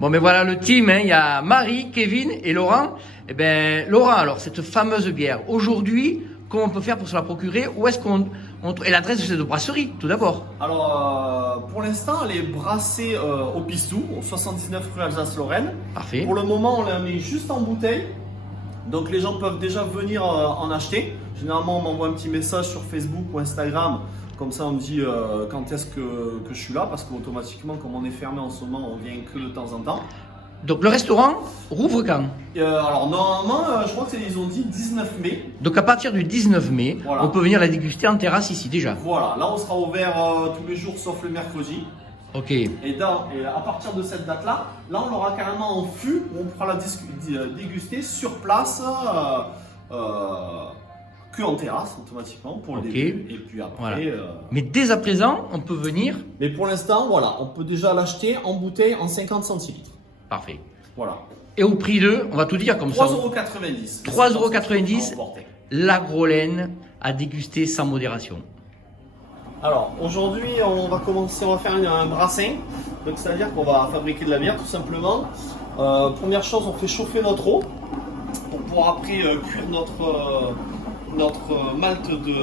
Bon, mais voilà le team, hein. Il y a Marie, Kevin et Laurent. Eh ben, Laurent, alors, cette fameuse bière, aujourd'hui, comment on peut faire pour se la procurer? Où est-ce et l'adresse de cette brasserie, tout d'abord? Alors, pour l'instant, elle est brassée au Pistou, au 79 rue Alsace-Lorraine. Parfait. Pour le moment, on la met juste en bouteille. Donc, les gens peuvent déjà venir en acheter. Généralement, on m'envoie un petit message sur Facebook ou Instagram. Comme ça, on me dit quand est-ce que je suis là. Parce qu'automatiquement, comme on est fermé en ce moment, on vient que de temps en temps. Donc, le restaurant rouvre quand? Alors, normalement, je crois qu'ils ont dit 19 mai. Donc, à partir du 19 mai, Voilà. on peut venir la déguster en terrasse ici, déjà. Voilà, là, on sera ouvert tous les jours sauf le mercredi. Ok. Et à partir de cette date-là, là on l'aura carrément en fût où on pourra la déguster sur place, que en terrasse automatiquement pour le Ok. début. Et puis après. Voilà. Mais dès à présent, on peut venir. Mais pour l'instant, voilà, on peut déjà l'acheter en bouteille en 50 centilitres. Parfait. Voilà. Et au prix de, on va tout dire comme ça. 3,90 €. 3,90 €, la Grolène à déguster sans modération. Alors aujourd'hui on va faire un brassin, donc c'est-à-dire qu'on va fabriquer de la bière tout simplement. Première chose, on fait chauffer notre eau pour pouvoir après cuire notre malt de...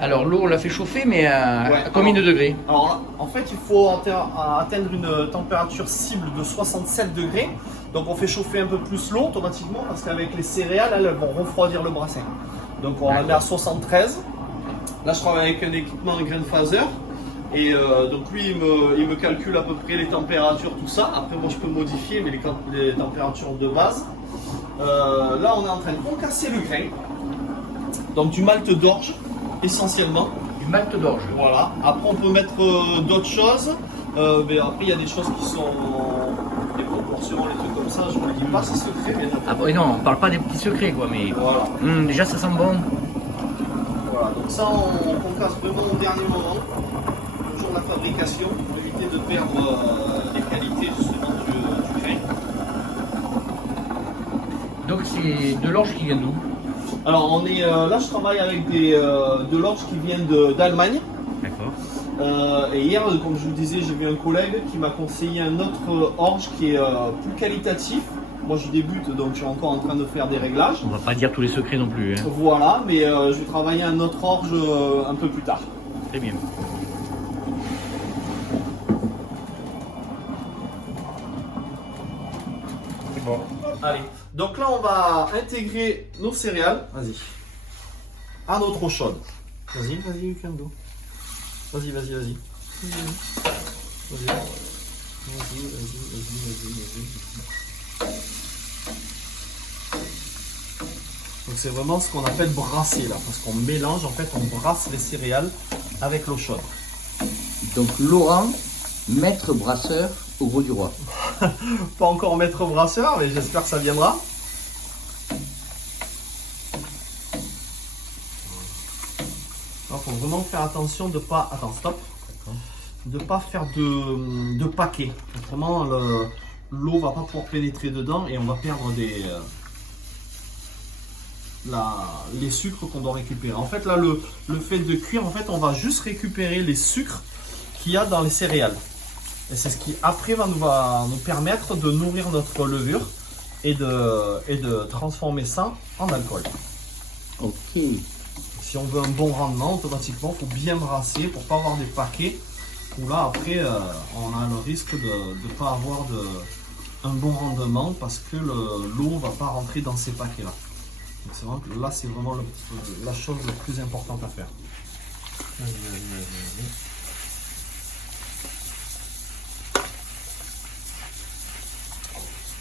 Alors l'eau on l'a fait chauffer, mais à combien de degrés? Alors en fait il faut atteindre une température cible de 67 degrés. Donc on fait chauffer un peu plus l'eau automatiquement parce qu'avec les céréales elles vont refroidir le brassin. Donc on la met à 73. Là, je travaille avec un équipement grain phaser et donc lui, il me calcule à peu près les températures, tout ça. Après, moi, je peux modifier, mais les températures de base. Là, on est en train de concasser le grain. Donc du malt d'orge, essentiellement. Du malt d'orge. Voilà. Après, on peut mettre d'autres choses. Mais après, il y a des choses qui sont des proportions, les trucs comme ça. Je ne le dis pas, c'est secret. Mais Ah bon, non, on parle pas des petits secrets, quoi. Mais voilà. Déjà, ça sent bon. Voilà, donc ça on concasse vraiment au dernier moment, le jour de la fabrication, pour éviter de perdre les qualités justement du grain. Donc c'est de l'orge qui vient d'où? Alors on est là, je travaille avec de l'orge qui vient d'Allemagne. D'accord. Et hier, comme je vous le disais, j'ai vu un collègue qui m'a conseillé un autre orge qui est plus qualitatif. Moi je débute, donc je suis encore en train de faire des réglages. On va pas dire tous les secrets non plus. Hein. Voilà, mais je vais travailler un autre orge un peu plus tard. Très bien. C'est bon. Allez, donc là on va intégrer nos céréales, vas-y, à notre eau chaude. Vas-y, Kendo. Vas-y. Vas-y. Donc c'est vraiment ce qu'on appelle brasser là, parce qu'on mélange, en fait on brasse les céréales avec l'eau chaude. Donc Laurent, maître brasseur au Gros du Roi. Pas encore maître brasseur, mais j'espère que ça viendra. Il faut vraiment faire attention de pas... Attends, stop. De pas faire de paquets. Autrement, l'eau va pas pouvoir pénétrer dedans et on va perdre les sucres qu'on doit récupérer. En fait, là, le fait de cuire, en fait, on va juste récupérer les sucres qu'il y a dans les céréales. Et c'est ce qui, après, va nous permettre de nourrir notre levure et de transformer ça en alcool. Ok. Si on veut un bon rendement, automatiquement, il faut bien brasser pour ne pas avoir des paquets où là, après, on a le risque de ne pas avoir un bon rendement parce que l'eau ne va pas rentrer dans ces paquets-là. Là, c'est vraiment la chose la plus importante à faire.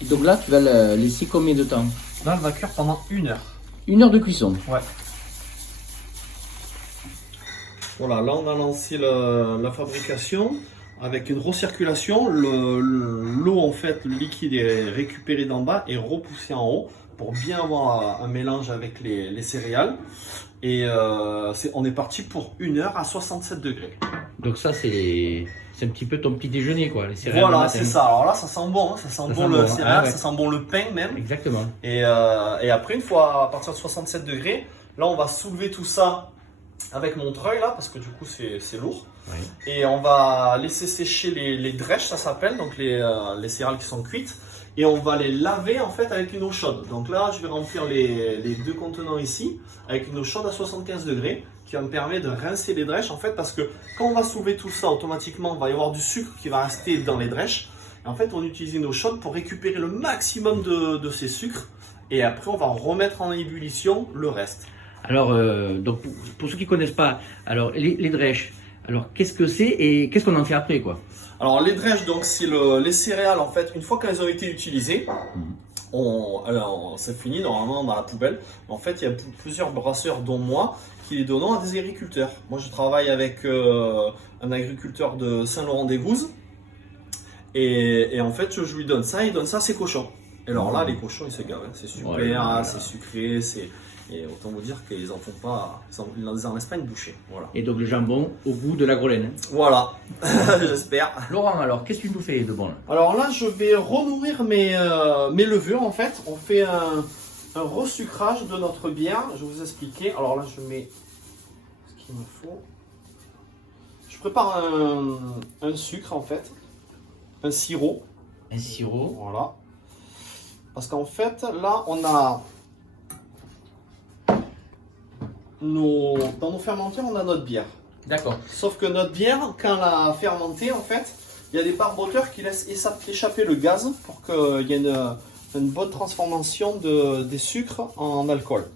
Et donc là, tu vas la laisser combien de temps? Là, elle va cuire pendant 1 heure. 1 heure de cuisson. Ouais. Voilà, là on a lancé la fabrication avec une recirculation. L'eau, en fait, le liquide est récupéré d'en bas et repoussé en haut pour bien avoir un mélange avec les céréales. Et on est parti pour 1 heure à 67 degrés. Donc ça, c'est un petit peu ton petit déjeuner, quoi, les céréales. Voilà, c'est ça. Alors là, ça sent bon, hein. Ça sent bon le céréale, ouais. Ça sent bon le pain même. Exactement. Et après, une fois à partir de 67 degrés, là, on va soulever tout ça avec mon treuil là, parce que du coup c'est lourd. Oui. Et on va laisser sécher les drèches, ça s'appelle, donc les céréales qui sont cuites. Et on va les laver en fait avec une eau chaude. Donc là, je vais remplir les deux contenants ici avec une eau chaude à 75 degrés qui va me permettre de rincer les drèches en fait, parce que quand on va soulever tout ça, automatiquement, il va y avoir du sucre qui va rester dans les drèches. Et en fait, on utilise une eau chaude pour récupérer le maximum de ces sucres. Et après, on va remettre en ébullition le reste. Alors, donc pour ceux qui ne connaissent pas, alors les drèches, alors qu'est-ce que c'est et qu'est-ce qu'on en fait après, quoi? Alors les drèches, donc c'est les céréales en fait, une fois qu'elles ont été utilisées, c'est fini normalement dans la poubelle. En fait, il y a plusieurs brasseurs, dont moi, qui les donnent à des agriculteurs. Moi, je travaille avec un agriculteur de Saint-Laurent-des-Gouzes et en fait, je lui donne ça, il donne ça à ses cochons. Et alors là, les cochons, ils se gavent, hein. C'est super, voilà. C'est sucré, et autant vous dire qu'ils en font pas, ils en laissent pas une bouchée. Voilà. Et donc le jambon au goût de la Grolaine. Voilà, j'espère. Laurent, alors qu'est-ce que tu nous fais de bon là? Alors là, je vais renourrir mes levures en fait. On fait un resucrage de notre bière. Je vais vous expliquer. Alors là, je mets ce qu'il me faut. Je prépare un sucre en fait, un sirop. Un sirop. Voilà. Parce qu'en fait, là, on a dans nos fermenteurs, on a notre bière. D'accord. Sauf que notre bière, quand elle a fermenté, en fait, il y a des barboteurs qui laissent échapper le gaz pour qu'il y ait une bonne transformation des sucres en alcool.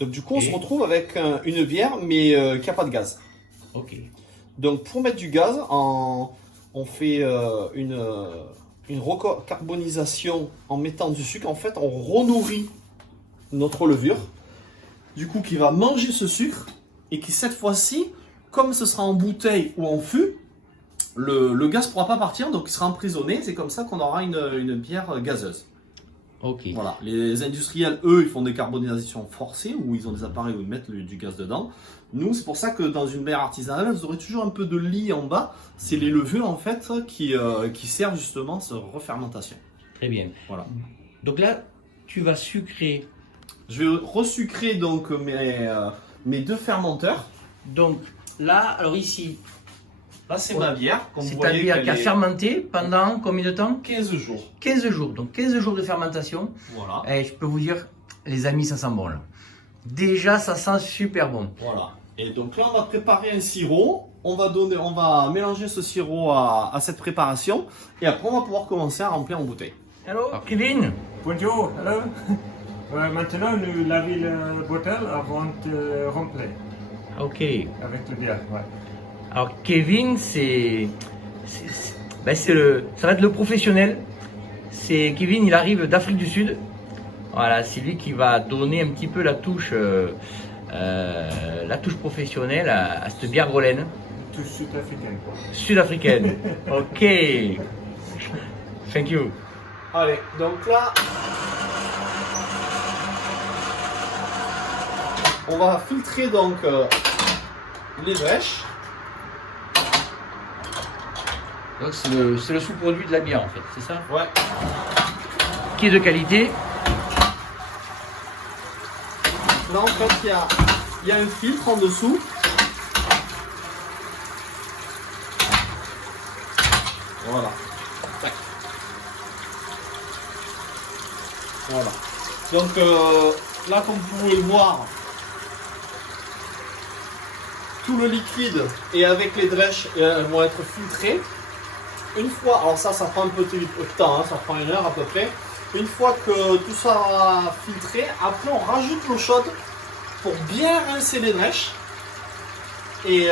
Donc du coup, on se retrouve avec une bière, mais qui n'a pas de gaz. Ok. Donc pour mettre du gaz, on fait une recarbonisation en mettant du sucre. En fait, on renourrit notre levure, du coup qui va manger ce sucre et qui cette fois-ci, comme ce sera en bouteille ou en fût, le gaz ne pourra pas partir, donc il sera emprisonné. C'est comme ça qu'on aura une bière gazeuse. Ok. Voilà. Les industriels, eux, ils font des carbonisations forcées où ils ont des appareils où ils mettent du gaz dedans. Nous, c'est pour ça que dans une bière artisanale, vous aurez toujours un peu de lie en bas. C'est les levures en fait qui servent justement cette refermentation. Très bien. Voilà. Donc là, tu vas sucrer. Je vais resucrer donc mes deux fermenteurs. Donc là, alors ici, Là, c'est ma bière. c'est ta bière qui a fermenté pendant combien de temps? 15 jours. 15 jours. Donc 15 jours de fermentation. Voilà. Et je peux vous dire, les amis, ça sent bon là. Déjà, ça sent super bon. Voilà. Et donc là, on va préparer un sirop. On va mélanger ce sirop à cette préparation. Et après, on va pouvoir commencer à remplir en bouteille. Hello, Kevin. Bonjour, hello. Maintenant, nous lavons la bouteille avant de remplir Ok. avec le bière. Ouais. Alors Kevin, ça va être le professionnel. Kevin, il arrive d'Afrique du Sud. Voilà, c'est lui qui va donner un petit peu la touche professionnelle à cette bière Grolaine. Tout sud-africain, quoi. Sud-africaine. Ok. Thank you. Allez, donc là, on va filtrer donc les drèches. Donc c'est le sous-produit de la bière en fait, c'est ça? Ouais. Qui est de qualité. Là en fait il y a un filtre en dessous. Voilà. Tac. Voilà. Donc là comme vous pouvez le voir, tout le liquide et avec les drèches elles vont être filtrées. Une fois, alors ça prend un peu de temps, hein, ça prend 1 heure à peu près. Une fois que tout ça sera filtré, après on rajoute l'eau chaude pour bien rincer les drèches. Et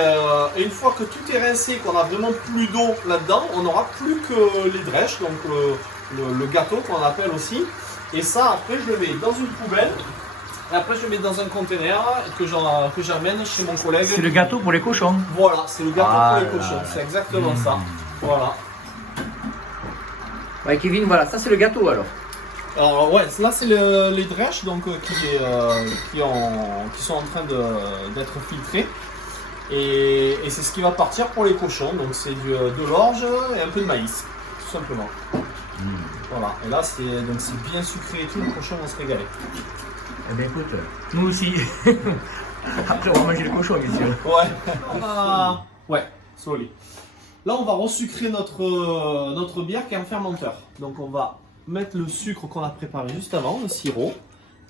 une fois que tout est rincé, qu'on a vraiment plus d'eau là-dedans, on n'aura plus que les drèches, donc le gâteau qu'on appelle aussi. Et ça, après, je le mets dans une poubelle. Et après, je le mets dans un conteneur que j'amène chez mon collègue. C'est le gâteau pour les cochons. Voilà, c'est le gâteau pour les cochons. là. C'est exactement ça. Voilà. Ouais, Kevin, voilà, ça c'est le gâteau alors. Alors ouais, là c'est les drèches donc, qui sont en train d'être filtrées. Et c'est ce qui va partir pour les cochons. Donc c'est de l'orge et un peu de maïs, tout simplement. Voilà, et là c'est bien sucré et tout, les cochons vont se régaler. Eh bien écoute, nous aussi. Après, on va manger le cochon, bien sûr. Ouais. Ouais, solide. Là, on va resucrer notre bière qui est un fermenteur. Donc, on va mettre le sucre qu'on a préparé juste avant, le sirop,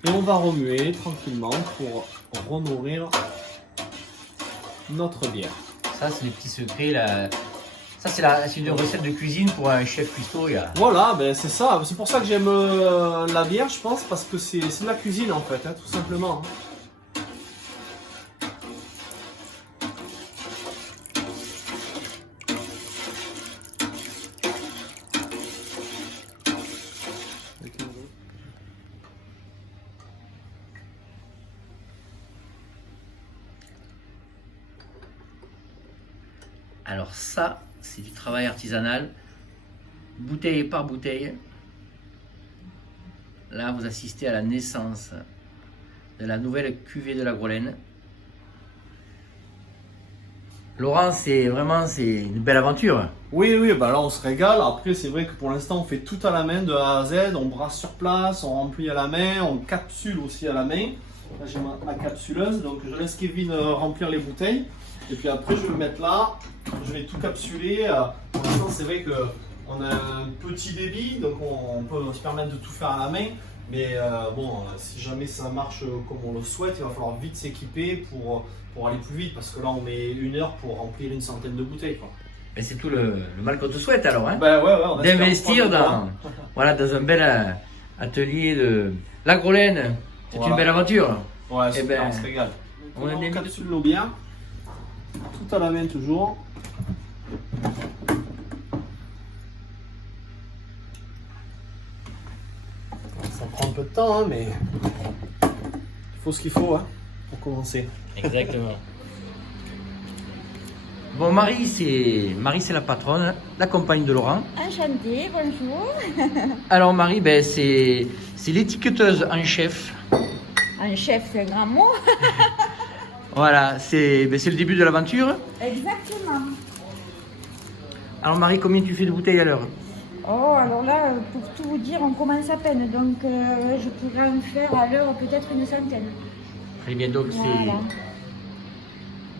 et on va remuer tranquillement pour renourrir notre bière. Ça, c'est les petits secrets. Là. Ça, c'est une recette de cuisine pour un chef cuistot. Voilà, ben c'est ça. C'est pour ça que j'aime la bière, je pense, parce que c'est de la cuisine en fait, hein, tout simplement. Alors ça, c'est du travail artisanal, bouteille par bouteille. Là, vous assistez à la naissance de la nouvelle cuvée de la Grolaine. Laurent, c'est une belle aventure. Oui, bah là on se régale. Après, c'est vrai que pour l'instant, on fait tout à la main de A à Z. On brasse sur place, on remplit à la main, on capsule aussi à la main. Là, j'ai ma capsuleuse, donc je laisse Kevin remplir les bouteilles. Et puis après, je vais le mettre là. Je vais tout capsuler. Pour l'instant, c'est vrai qu'on a un petit débit, donc on peut se permettre de tout faire à la main. Mais bon, si jamais ça marche comme on le souhaite, il va falloir vite s'équiper pour aller plus vite. Parce que là, on met 1 heure pour remplir une centaine de bouteilles, quoi. Et c'est tout le mal qu'on te souhaite alors, hein, Ben ouais, on espère d'investir prendre dans un bel atelier de la Grolaine. C'est Voilà. une belle aventure. Ouais, Eh super, ben, on se régale. on a des- On capsule nos bières. Tout à la main toujours. Ça prend un peu de temps, hein, mais il faut ce qu'il faut hein, pour commencer. Exactement. Bon, Marie, c'est la patronne, la compagne de Laurent. Enchantée, bonjour. Alors Marie, ben, c'est l'étiqueteuse en chef. Un chef, c'est un grand mot. Voilà, c'est le début de l'aventure. Exactement. Alors Marie, combien tu fais de bouteilles à l'heure? Oh, alors là, pour tout vous dire, on commence à peine. Donc, je pourrais en faire à l'heure peut-être une centaine. Très bien, donc Voilà.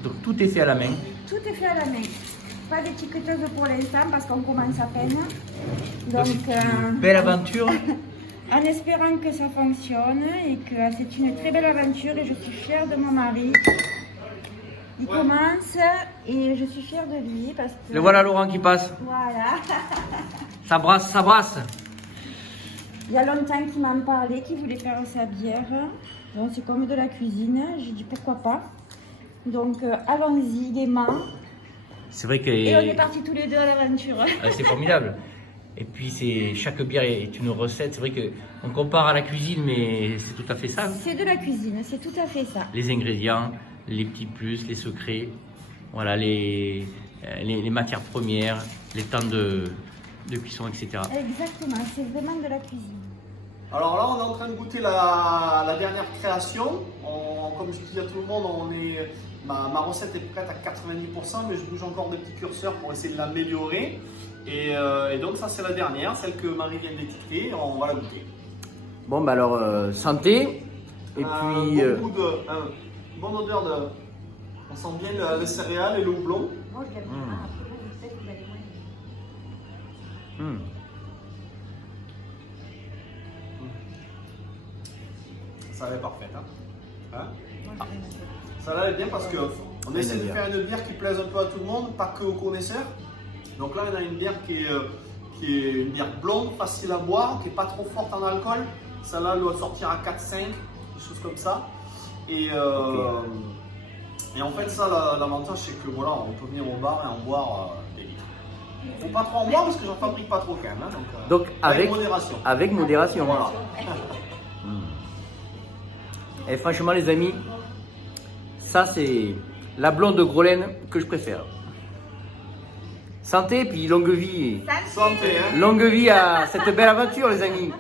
donc tout est fait à la main. Tout est fait à la main. Pas d'étiqueteuse pour l'instant parce qu'on commence à peine. Donc, Belle aventure. en espérant que ça fonctionne et que c'est une très belle aventure et je suis fière de mon mari. Il commence et je suis fière de lui parce que... Le voilà Laurent qui passe. Voilà. Ça brasse, ça brasse. Il y a longtemps qu'il m'en parlait, qu'il voulait faire sa bière. Donc c'est comme de la cuisine. J'ai dit pourquoi pas. Donc allons-y gaiement. C'est vrai que Et on est partis tous les deux à l'aventure. c'est formidable. Et puis chaque bière est une recette. C'est vrai qu'on compare à la cuisine, mais c'est tout à fait ça. C'est de la cuisine, c'est tout à fait ça. Les ingrédients, les petits plus, les secrets, voilà, les matières premières, les temps de cuisson, etc. Exactement, c'est vraiment de la cuisine. Alors là, on est en train de goûter la dernière création. Comme je dis à tout le monde, ma recette est prête à 90%, mais je bouge encore des petits curseurs pour essayer de l'améliorer. Et donc ça, c'est la dernière, celle que Marie vient d'étiqueter. On va la goûter. Bon, bah alors, santé. Et puis, Bon goût bonne odeur de... On sent bien le céréales et le houblon. Moi, je l'aime bien. Après, vous, peut-être que vous allez moins aimer. Ça est parfaite. Hein. Moi, je l'aime bien. Ça là est bien parce qu'on essaie de faire une bière qui plaise un peu à tout le monde, pas que aux connaisseurs. Donc là, on a une bière qui est une bière blonde, facile à boire, qui n'est pas trop forte en alcool. Celle-là, elle doit sortir à 4-5, des choses comme ça. Et en fait, ça, l'avantage, c'est que voilà, on peut venir au bar et en boire des litres. Il ne faut pas trop en boire parce que j'en fabrique pas trop quand même. Hein, donc avec modération. avec modération. Voilà. Et franchement, les amis, ça c'est la blonde de Grolaine que je préfère. Santé, puis longue vie. Santé, hein. Longue vie à cette belle aventure, les amis.